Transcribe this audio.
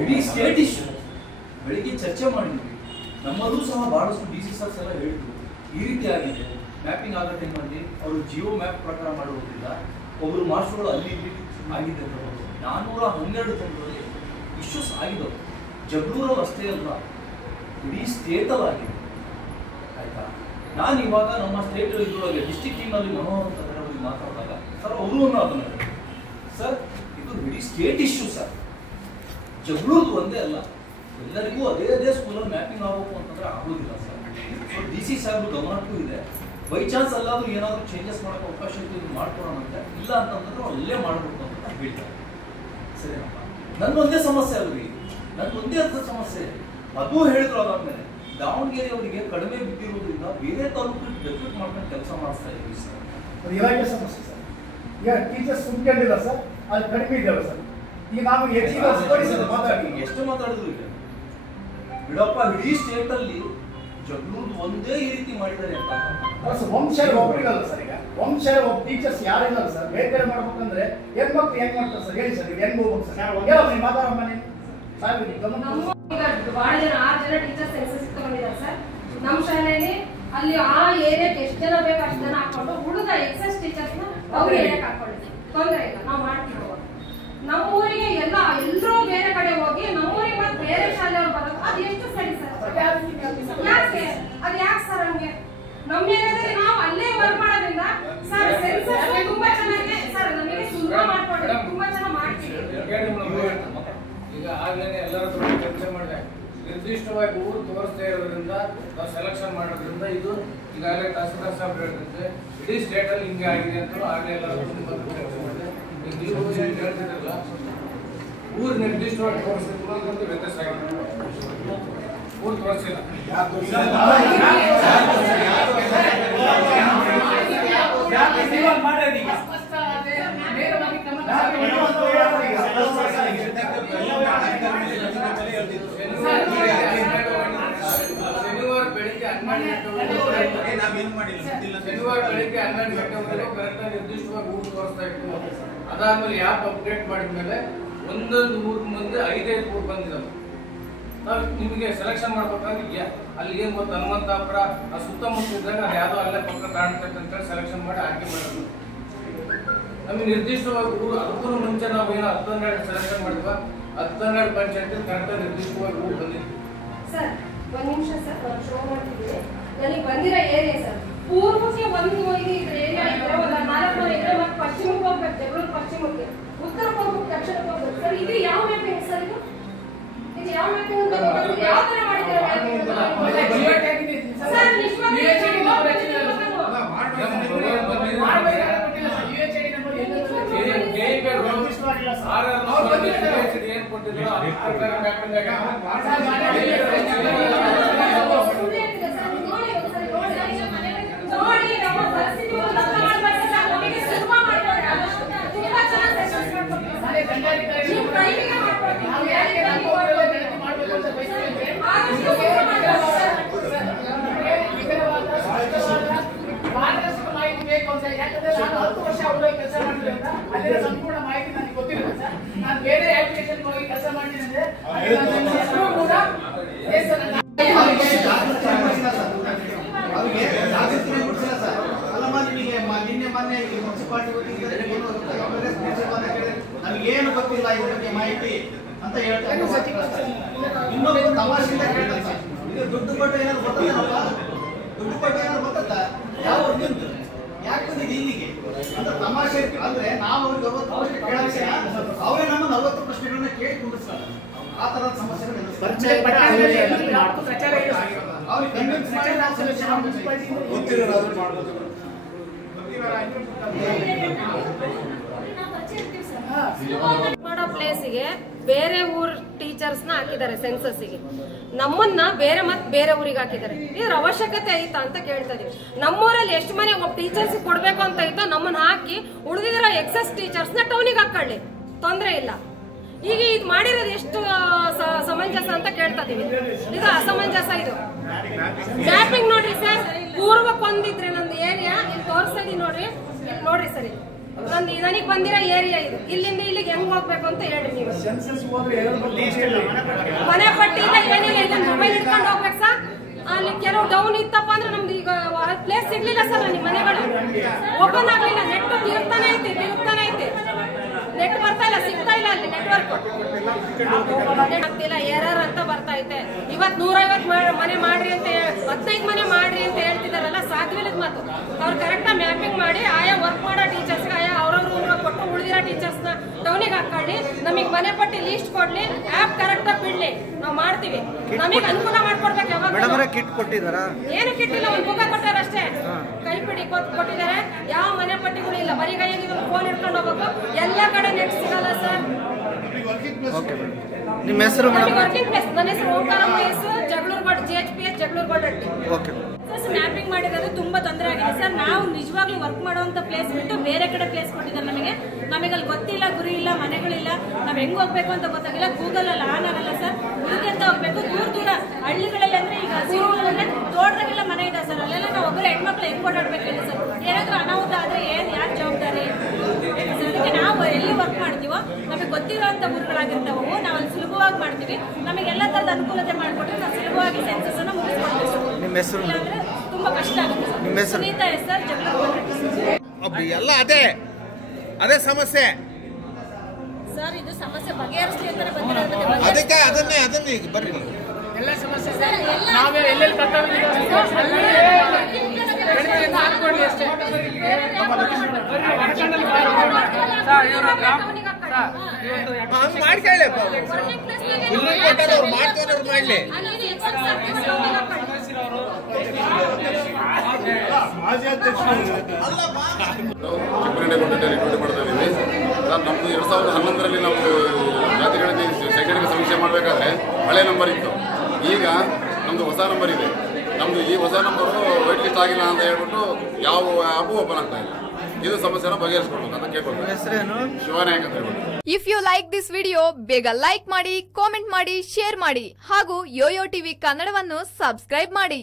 ಇಡೀ state issue ಬೆಳಿಗ್ಗೆ ಚರ್ಚೆ ಮಾಡಿದ್ವಿ. ನಮ್ಮಲ್ಲೂ ಸಹ ಬಹಳಷ್ಟು ಡಿಸಿ ಸರ್ಸ್ ಎಲ್ಲ ಹೇಳಿದ್ರು ಈ ರೀತಿ ಆಗಿದೆ. ಮ್ಯಾಪಿಂಗ್ ಆಗೋ ಟೈಮಲ್ಲಿ ಅವರು ಜಿಯೋ ಮ್ಯಾಪ್ ಪ್ರಕಾರ ಮಾಡುವುದಿಲ್ಲ, ಒಬ್ಬರು ಮಾಸ್ಟರ್ಗಳು ಅಲ್ಲಿ ಇಲ್ಲಿ ಆಗಿದೆ ಅಂತ ಹೇಳೋದು. 412 ಜನರಲ್ಲಿ ಇಶ್ಯೂಸ್ ಆಗಿದ್ದವು. ಜಗಳೂರಲ್ಲಿ ಅಷ್ಟೇ ಅಲ್ಲ, ಇಡೀ ಸ್ಟೇಟಲ್ಲಿ ಆಗಿದೆ. ಆಯ್ತಾ, ನಾನು ಇವಾಗ ನಮ್ಮ ಸ್ಟೇಟ್ ಇದರೊಳಗೆ ಡಿಸ್ಟಿಕ್ ಟೀಮ್ನಲ್ಲಿ ಮನೋಹರ್ ಅಂತ ಅವರಿಗೆ ಮಾತಾಡಿದಾಗ ಸರ್ ಅವರು ಅದನ್ನು ಸರ್ ಇದು ಇಡೀ ಸ್ಟೇಟ್ ಇಶ್ಯೂ ಸರ್, ಜಗಳೂರು ಒಂದೇ ಅಲ್ಲ, ಎಲ್ಲರಿಗೂ ಅದೇ ಸ್ಕೂಲಲ್ಲಿ ಮ್ಯಾಪಿಂಗ್ ಆಗಬೇಕು ಅಂತಂದ್ರೆ ಆಗೋದಿಲ್ಲ ಸರ್. ಸೊ ಡಿ ಸಿ ಸಾಹೇಬ್ರು ಗಮನಕ್ಕೂ ಇದೆ. ಬೈ ಚಾನ್ಸ್ ಅಲ್ಲಾದ್ರೂ ಏನಾದರೂ ಚೇಂಜಸ್ ಮಾಡೋಕ್ಕೆ ಅವಕಾಶ ಇತ್ತು ಮಾಡ್ಕೊಡೋಣಂತೆ, ಇಲ್ಲ ಅಂತಂದ್ರೆ ಅಲ್ಲೇ ಮಾಡಬೇಕು ಅಂತ ಹೇಳ್ತಾರೆ. ಸರಿನಪ್ಪ, ನನ್ನೊಂದೇ ಸಮಸ್ಯೆ ಅಲ್ರಿ, ನನ್ನೊಂದೇ ಅರ್ಥ ಸಮಸ್ಯೆ. ಅದು ಹೇಳಿದ್ರು ಅದಾದ್ಮೇಲೆ ದಾವಣಗೆರೆ ಅವರಿಗೆ ಕಡಿಮೆ ಬಿದ್ದಿರೋದ್ರಿಂದ ಬೇರೆ ತಾಲೂಕು ಡೆಪ್ಯೂಟ್ ಮಾಡ್ಕೊಂಡು ಕೆಲಸ ಮಾಡಿಸ್ತಾ ಇದ್ದೀವಿ ಸರ್. ಇಲಾಖೆ ಸಮಸ್ಯೆ ಸರ್. ಈಗ ಟೀಚರ್ಸ್ ತುಂಬಿಕೊಂಡಿಲ್ಲ ಸರ್, ಅಲ್ಲಿ ಕಡಿಮೆ ಇದ್ದಾವೆ ಸರ್. ಈಗ ನಾವು ಎಷ್ಟು ಮಾತಾಡಿದ್ರು ಈಗ ಬಿಡಪ್ಪ, ಇಡೀ ಸ್ಟೇಟ್ ಅಲ್ಲಿ ಜಗಳೂರು ಒಂದೇ ಈ ರೀತಿ ಮಾಡಿದ್ದಾರೆ ಅಂತ ವಂಶಾರ ಒಬ್ಬರಿಗಲ್ಲ ಸರ್. ಈಗ ವಂಶಾರ ಒಬ್ಬ ಟೀಚರ್ಸ್ ಯಾರಿಲ್ಲ ಸರ್. ಬೇರೆ ಬೇರೆ ಮಾಡ್ಬೇಕಂದ್ರೆ ಹೆಣ್ಮಕ್ಳು ಹೆಂಗ್ ಮಾಡ್ತಾರೆ ಸರ್? ಹೇಳಿ ಸರ್, ಈಗ ಹೆಂಗ್ ಹೋಗ್ಬೇಕು ಸರ್? ಮಾತಾಡೋ ಮನೆ ಬಹಳ ಜನ 6 ಜನ ಟೀಚರ್ಸ್ ಸೆನ್ಸಸ್ ತಗೊಂಡಿದ್ದಾರೆ ಸರ್ ನಮ್ಮ ಶಾಲೆಯಲ್ಲಿ. ಅಲ್ಲಿ ಆ ಏರಿಯಾಕ್ಕೆ ಎಷ್ಟು ಜನ ಬೇಕು ಅಷ್ಟು ಜನ ಹಾಕೊಂಡು ಉಳಿದ ಎಕ್ಸೆಸ್ ಟೀಚರ್ಸ್ ಅವ್ರು ಏರಿಯಾಕ್ಕೆ ಹಾಕೊಂಡಿದ್ದೀವಿ. ತೊಂದರೆ ಇಲ್ಲ, ನಾವು ಮಾಡ್ತೀವಿ. ನಮ್ಮೂರಿಗೆ ಎಲ್ಲರೂ ಬೇರೆ ಕಡೆ ಹೋಗಿ ನಮ್ಮೂರಿಗೆ ಮತ್ತೆ ಬೇರೆ ಶಾಲೆಯವ್ರು ಬರೋದು ಅದು ಎಷ್ಟು ಸರಿ ಸರ್? ಯಾಕೆ ಅದು ಯಾಕೆ ಸರ್? ಹಂಗೆ ನಮ್ಮ ಏರಿಯಾದಲ್ಲಿ ನಾವು ಅಲ್ಲೇ ವರ್ಕ್ ಮಾಡೋದ್ರಿಂದ ಸರ್ ಸೆನ್ಸಸ್ ತುಂಬಾ ಚೆನ್ನಾಗಿ ಸರ್ ನಮಗೆ ಸುಲಭ ಮಾಡ್ಕೊಂಡು ತುಂಬಾ ಚೆನ್ನಾಗಿ ಮಾಡ್ತೀವಿ. ಈಗ ಆಗ್ಲೇ ಎಲ್ಲರ ಚರ್ಚೆ ಮಾಡಿದೆ, ನಿರ್ದಿಷ್ಟವಾಗಿ ಊರು ತೋರಿಸ್ತಾ ಇರೋದ್ರಿಂದ ನಾವು ಸೆಲೆಕ್ಷನ್ ಮಾಡೋದ್ರಿಂದ ಇದು ಈಗಾಗಲೇ ತಹಸೀಲ್ದಾರ್ ಸಾಹೇಬ್ ಹೇಳಿದಂತೆ ಇಡೀ ಸ್ಟೇಟ್ ಅಲ್ಲಿ ಹಿಂಗೆ ಆಗಿದೆ ಅಂತ ಆಗ್ಲೇ ಎಲ್ಲರೂ ಚರ್ಚೆ ಮಾಡಿದೆ. ನೀವು ಹೇಳ್ತಿದ್ರಲ್ಲ, ಊರು ನಿರ್ದಿಷ್ಟವಾಗಿ ತೋರಿಸಿದ್ರು ವ್ಯತ್ಯಾಸ ಆಗಿದೆ. ಊರು ತೋರಿಸಿಲ್ಲ, ಶನಿವಾರ ಬೆಳಿಗ್ಗೆ 11 ಗಂಟೆವರೆಗೂ ಕರೆಕ್ಟಾಗಿ ನಿರ್ದಿಷ್ಟವಾಗಿ ಊರು ತೋರಿಸ್ತಾ ಇತ್ತು. ಅದಾದ್ಮೇಲೆ ಆ್ಯಪ್ ಅಪ್ಡೇಟ್ ಮಾಡಿದ್ಮೇಲೆ ಒಂದೊಂದು ಊರ್ ಮುಂದೆ 5-5 ಊರು ಬಂದಿದ್ದಾವೆ. ನಾವು ನಿಮಗೆ ಸೆಲೆಕ್ಷನ್ ಮಾಡ್ಬೇಕಾದ್ರೆ ಅಲ್ಲಿ ಏನ್ ಗೊತ್ತು, ಹನುಮಂತಾಪುರ ಆ ಸುತ್ತಮುತ್ತ ಇದ್ದಾಗ ಅದು ಯಾವುದೋ ಅಲ್ಲೇ ಪಕ್ಕ ಕಾಣ್ತೈತೆ ಅಂತೇಳಿ ಸೆಲೆಕ್ಷನ್ ಮಾಡಿ ಆಯ್ಕೆ ಮಾಡೋದು. ನಮಗೆ ನಿರ್ದಿಷ್ಟವಾಗಿ ಊರು ಅದಕ್ಕೂ ಮುಂಚೆ ನಾವು ಏನೋ 10-12 ಸೆಲೆಕ್ಷನ್ ಮಾಡಿದ್ವ, 10-12 ಪಂಚಾಯತ್ ಕರೆಕ್ಟಾಗಿ ನಿರ್ದಿಷ್ಟವಾಗಿ ಊರು ಬಂದಿದ್ವಿ. ಸರ್ ಒಂದ್ ನಿಮಿಷ ಸರ್, ನಾನು ಶೋ ಮಾಡ್ತಿದ್ದೀನಿ. ನನಗೆ ಬಂದಿರೋ ಏರಿಯಾ ಸರ್ ಪೂರ್ವಕ್ಕೆ ಒಂದು ಇದು ಏರಿಯಾ ಇದ್ರೆ ಒಂದು 4 ಇದ್ರೆ ಮತ್ತೆ ಪಶ್ಚಿಮಕ್ಕೆ ಹೋಗ್ಬೇಕು, ಜಗಳೂರು ಪಶ್ಚಿಮಕ್ಕೆ, ಉತ್ತರಕ್ಕೆ ಹೋಗ್ಬೇಕು, ದಕ್ಷಿಣಕ್ಕೆ ಹೋಗ್ಬೇಕು ಸರ್. ಇದು ಯಾವ ಮ್ಯಾಪಿಂಗ್ ಸರ್? ಇದು ಯಾವ ಮ್ಯಾಪಿಂಗ್ ಅಂತ ಗೊತ್ತಾಗ್ತದೆ? ಯಾವ ತರ ಮಾಡಿದ್ದಾರೆ ಸರ್? ಯಾಕಂದ್ರೆ ನಾನು 10 ವರ್ಷ ಊರಲ್ಲಿ ಕೆಲಸ ಮಾಡಿದ್ರಿಂದ ಅಲ್ಲಿನ ಸಂಪೂರ್ಣ ಮಾಹಿತಿ ನನಗೆ ಗೊತ್ತಿರುತ್ತೆ ಸರ್. ನಾನು ಬೇರೆ ಅಪ್ಲಿಕೇಶನ್ ಹೋಗಿ ಕೆಲಸ ಮಾಡಿದ್ರೆ ಕೂಡ ನಮಗೇನು ಗೊತ್ತಿಲ್ಲ ಇದ್ರ ಬಗ್ಗೆ ಮಾಹಿತಿ ಅಂತ ಹೇಳ್ತಾರೆ. ಇನ್ನೊಂದು ತಮಾಷೆಯಿಂದ ಕೇಳ್ತಾರೆ ಸರ್, ಇದು ದುಡ್ಡು ಕೊಟ್ಟು ಏನಾದ್ರು ಗೊತ್ತಲ್ಲ, ದುಡ್ಡು ಕೊಟ್ಟು ಏನಾದ್ರು ಗೊತ್ತಲ್ಲ, ಯಾವ ನಿಂತು ಯಾಕೆ ಬಂದಿದೆ ಇಲ್ಲಿಗೆ ಅಂತ ತಮಾಷೆ. ಅಂದ್ರೆ ನಾವು ಅವ್ರಿಗೆ 40 ಪ್ರಶ್ನೆ ಕೇಳಕ್ಕೆ ಅವರೇ ನಮ್ಮ 40 ಪ್ರಶ್ನೆಗಳನ್ನ ಕೇಳಿ ಕುಂಡಿಸ್ತಾರೆ. ಆ ತರದ ಸಮಸ್ಯೆಗಳು ಅವ್ರಿಗೆ ಕನ್ವಿನ್ಸ್ ಮಾಡಿ ನಾವು ಸೆಲೆಕ್ಷನ್ ಮಾಡ್ಬೋದು. ಮಾಡೋ ಪ್ಲೇಸಿಗೆ ಬೇರೆ ಊರ್ ಟೀಚರ್ಸ್ ನ ಹಾಕಿದ್ದಾರೆ ಸೆನ್ಸಸ್ಗೆ. ನಮ್ಮನ್ನ ಬೇರೆ ಊರಿಗೆ ಹಾಕಿದ್ದಾರೆ. ಇದ್ರ ಅವಶ್ಯಕತೆ ಐತಾ ಅಂತ ಕೇಳ್ತಾ ಇದೀವಿ. ನಮ್ಮೂರಲ್ಲಿ ಎಷ್ಟು ಮನೆ ಒಬ್ಬ ಟೀಚರ್ಸ್ ಕೊಡ್ಬೇಕು ಅಂತ ಐತೋ ನಮ್ಮನ್ನ ಹಾಕಿ ಉಳಿದಿರೋ ಎಕ್ಸೆಸ್ ಟೀಚರ್ಸ್ ನ ಟೌನಿಗೆ ಹಾಕೊಳ್ಳಿ, ತೊಂದ್ರೆ ಇಲ್ಲ. ಈಗ ಇದು ಮಾಡಿರೋದು ಎಷ್ಟು ಸಮಂಜಸ ಅಂತ ಕೇಳ್ತಾ ಇದೀವಿ. ಇದು ಅಸಮಂಜಸ. ಇದು ಮ್ಯಾಪಿಂಗ್ ನೋಡ್ರಿ ಸರ್, ಪೂರ್ವಕ್ಕೆ ಒಂದಿದ್ರೆ ನಂದು ಏರಿಯಾ ಇಲ್ಲಿ ತೋರಿಸ್ತಾ ಇದೀನಿ ನೋಡ್ರಿ, ಇಲ್ಲಿ ನೋಡ್ರಿ ಸರ್. ನನಗೆ ಬಂದಿರೋ ಏರಿಯಾ ಇದು. ಇಲ್ಲಿಂದ ಇಲ್ಲಿಗೆ ಹೆಂಗ್ ಹೋಗ್ಬೇಕು ಅಂತ ಹೇಳಿ ನೀವು. ಮನೆ ಪಟ್ಟಿ ಇಲ್ಲ ಏನಿಲ್ಲ, ಇಲ್ಲ ಮೊಬೈಲ್ ಇಟ್ಕೊಂಡು ಹೋಗ್ಬೇಕು ಸರ್. ಅಲ್ಲಿ ಕೆಲವು ಡೌನ್ ಇತ್ತಪ್ಪ ಅಂದ್ರೆ ನಮ್ದು ಈಗ ಪ್ಲೇಸ್ ಸಿಗ್ಲಿಲ್ಲ ಸರ್. ನಿಮ್ಮ ಮನೆಗಳು ಓಪನ್ ಆಗ್ಲಿಲ್ಲ, ನೆಟ್ ತಿರುಗ್ತಾನೆ ಐತಿ ನೆಟ್ ಬರ್ತಾ ಇಲ್ಲ, ಸಿಗ್ತಾ ಇಲ್ಲ ಅಲ್ಲಿ ನೆಟ್ವರ್ಕ್ ಆಗ್ತಿಲ್ಲ, ಎರರ್ ಅಂತ ಬರ್ತಾ ಐತೆ. ಇವತ್ 150 ಮನೆ ಮಾಡ್ರಿ ಅಂತ 15 ಮನೆ ಮಾಡ್ರಿ ಅಂತ ಹೇಳ್ತಿದಾರಲ್ಲ, ಸಾಧ್ಯವಿಲ್ಲದ ಮಾತು. ಅವ್ರು ಕರೆಕ್ಟ್ ಮ್ಯಾಪಿಂಗ್ ಮಾಡಿ ಆಯಾ ವರ್ಕ್ ಮಾಡೋ ಟೀಚರ್ಸ್ ಆಯಾ ಅವ್ರವ್ರ ಕೊಟ್ಟು ಉಳಿದಿರೋ ಟೀಚರ್ಸ್ ನ ಟೌನಿಗೆ ಹಾಕೊಳ್ಳಿ, ನಮಗೆ ಮನೆ ಪಟ್ಟಿ ಲೀಸ್ಟ್ ಕೊಡ್ಲಿ, ಆಪ್ ಕರೆಕ್ಟ್ ಆಗಿ ಬಿಡ್ಲಿ, ನಾವು ಮಾಡ್ತೀವಿ. ನಮಗೆ ಅನುಕೂಲ ಮಾಡ್ಕೊಡ್ಬೇಕು. ಯಾವಾಗ ಕಿಟ್ ಕೊಟ್ಟಿದಾರ? ಏನು ಕಿಟ್ಟಿಲ್ಲ, ಒಂದು ಬುಕ್ಕ ಕೊಟ್ಟಾರ ಅಷ್ಟೇ, ಕೈಪಿಡಿ ಕೊಟ್ಟಿದ್ದಾರೆ. ಯಾವ ಮನೆ ಪಟ್ಟಿಗಳು ಇಲ್ಲ, ಬರೀ ಕೈಯಾಗಿ ಫೋನ್ ಇಟ್ಕೊಂಡು ಹೋಗ್ಬೇಕು. ಎಲ್ಲ ಕಡೆ ನೆಟ್ ಸಿಗಲ್ಲ ಸರ್. ನಿಮ್ಮ ಹೆಸರು? Working place. ನನ್ನ ಹೆಸರು ಓಂಕಾರ ಪ್ಲೇಸ್, ಜಗಳೂರ್ಗೋಡ್, GHPS ಜಗಳೂರ್ಗೋಡ್ ಹಟ್ಟಿ. ಮ್ಯಾಪಿಂಗ್ ಮಾಡಿದ್ರೆ ತುಂಬಾ ತೊಂದರೆ ಆಗಿದೆ ಸರ್. ನಾವು ನಿಜವಾಗ್ಲೂ ವರ್ಕ್ ಮಾಡುವಂತ ಪ್ಲೇಸ್ ಬಿಟ್ಟು ಬೇರೆ ಕಡೆ ಪ್ಲೇಸ್ ಕೊಟ್ಟಿದ್ದಾರೆ ನಮಗೆ ಅಲ್ಲಿ ಗೊತ್ತಿಲ್ಲ, ಗುರಿ ಇಲ್ಲ, ಮನೆಗಳಿಲ್ಲ, ನಾವ್ ಹೆಂಗ್ ಹೋಗ್ಬೇಕು ಅಂತ ಗೊತ್ತಾಗಿಲ್ಲ. ಗೂಗಲ್ ಅಲ್ಲಿ ಆನ್ ಆಗಲ್ಲ ಸರ್. ಊರಿಗೆ ಅಂತ ಹೋಗ್ಬೇಕು, ದೂರ ಹಳ್ಳಿಗಳಲ್ಲಿ ಅಂದ್ರೆ ಈಗ ಸಿರುಗಳಂದ್ರೆ ತೋಟದಾಗೆಲ್ಲ ಮನೆ ಇದೆ ಸರ್. ಅಲ್ಲೆಲ್ಲ ನಾವು ಒಬ್ಬರು ಹೆಣ್ಮಕ್ಳು ಹೆಂಗ್ ಓಡಾಡ್ಬೇಕಿಲ್ಲ ಸರ್. ಏನಾದ್ರೂ ಅನಾಹುತ ಆದ್ರೆ ಯಾರು ಜವಾಬ್ದಾರಿ? ಅದಕ್ಕೆ ನಾವು ಎಲ್ಲಿ ವರ್ಕ್ ಮಾಡ್ತೀವೋ ನಮಗೆ ಗೊತ್ತಿರುವಂತ ಊರುಗಳಾಗಿರ್ತಾವು, ನಾವು ಅಲ್ಲಿ ಸುಲಭವಾಗಿ ಮಾಡ್ತೀವಿ. ನಮಗೆ ಎಲ್ಲ ತರದ ಅನುಕೂಲತೆ ಮಾಡ್ಕೊಟ್ರೆ ನಾವು ಸುಲಭವಾಗಿ ಸೆನ್ಸಸ್ ಅನ್ನ ಮುಗಿಸ್ಕೊಡ್ತೀವಿ ಸರ್. ನಿಮ್ಮ ಹೆಸರು? ಇಲ್ಲಾಂದ್ರೆ ತುಂಬಾ ಕಷ್ಟ ಆಗುತ್ತೆ ಸರ್. ನಿಮ್ಮ ಹೆಸರು? Sunita S sir, Jagalur. ಎಲ್ಲ ಅದೇ ಸಮಸ್ಯೆ ಸರ್. ಇದು ಸಮಸ್ಯೆ ಬಗೆಹರಿಸಲಿ ಅಂತಾನೆ ಬಂದಿರೋದು. ಅದಕ್ಕೆ ಅದನ್ನೇ ಈಗ ಬರ್ರಿ. ಎಲ್ಲ ಸಮಸ್ಯೆ ಸರ್. ನಾವೇ ಎಲ್ಲೆಲ್ಲಿ ಕರ್ತವ್ಯ ಹಾಕೊಳ್ಳಿ ಅಷ್ಟೇ. ಹಂಗ್ ಮಾಡ್ಕೊಳ್ಳಪ್ಪ, ಅವ್ರು ಮಾಡ್ತಾರೆ, ಅವ್ರು ಮಾಡ್ಲಿ. ಚಿಕ್ಕಮಗಳೂರಿನಲ್ಲಿ ರಿಕ್ರೂಟ್ ಮಾಡ್ತಾ ಇದ್ದೀವಿ ಸರ್. ನಮ್ಮದು 2011ರಲ್ಲಿ ನಾವು ಜಾತಿಗಳಲ್ಲಿ ಶೈಕ್ಷಣಿಕ ಸಮೀಕ್ಷೆ ಮಾಡಬೇಕಾದ್ರೆ ಹಳೆ ನಂಬರ್ ಇತ್ತು. ಈಗ ನಮ್ಮದು ಹೊಸ ನಂಬರ್ ಇದೆ. ನಮ್ಮದು ಈ ಹೊಸ ನಂಬರು ವೈಟ್ ಲಿಸ್ಟ್ ಆಗಿಲ್ಲ ಅಂತ ಹೇಳ್ಬಿಟ್ಟು ಯಾವ ಆ್ಯಪು ಓಪನ್ ಆಗ್ತಾ ಇಲ್ಲ. ಇದು ಸಮಸ್ಯೆನ ಬಗೆಹರಿಸ್ಕೊಡ್ಬೇಕು ಅಂತ ಕೇಳ್ಕೊಳ್ಬೇಕು. ಶಿವನಾಯಕ್ ಅಂತ ಹೇಳ್ಬಿಟ್ಟು. If you like this video ಬೇಗ ಲೈಕ್ ಮಾಡಿ, ಕಾಮೆಂಟ್ ಮಾಡಿ, ಶೇರ್ ಮಾಡಿ ಹಾಗೂ ಯೋಯೋ ಟಿವಿ ಕನ್ನಡವನ್ನು ಸಬ್ಸ್ಕ್ರೈಬ್ ಮಾಡಿ.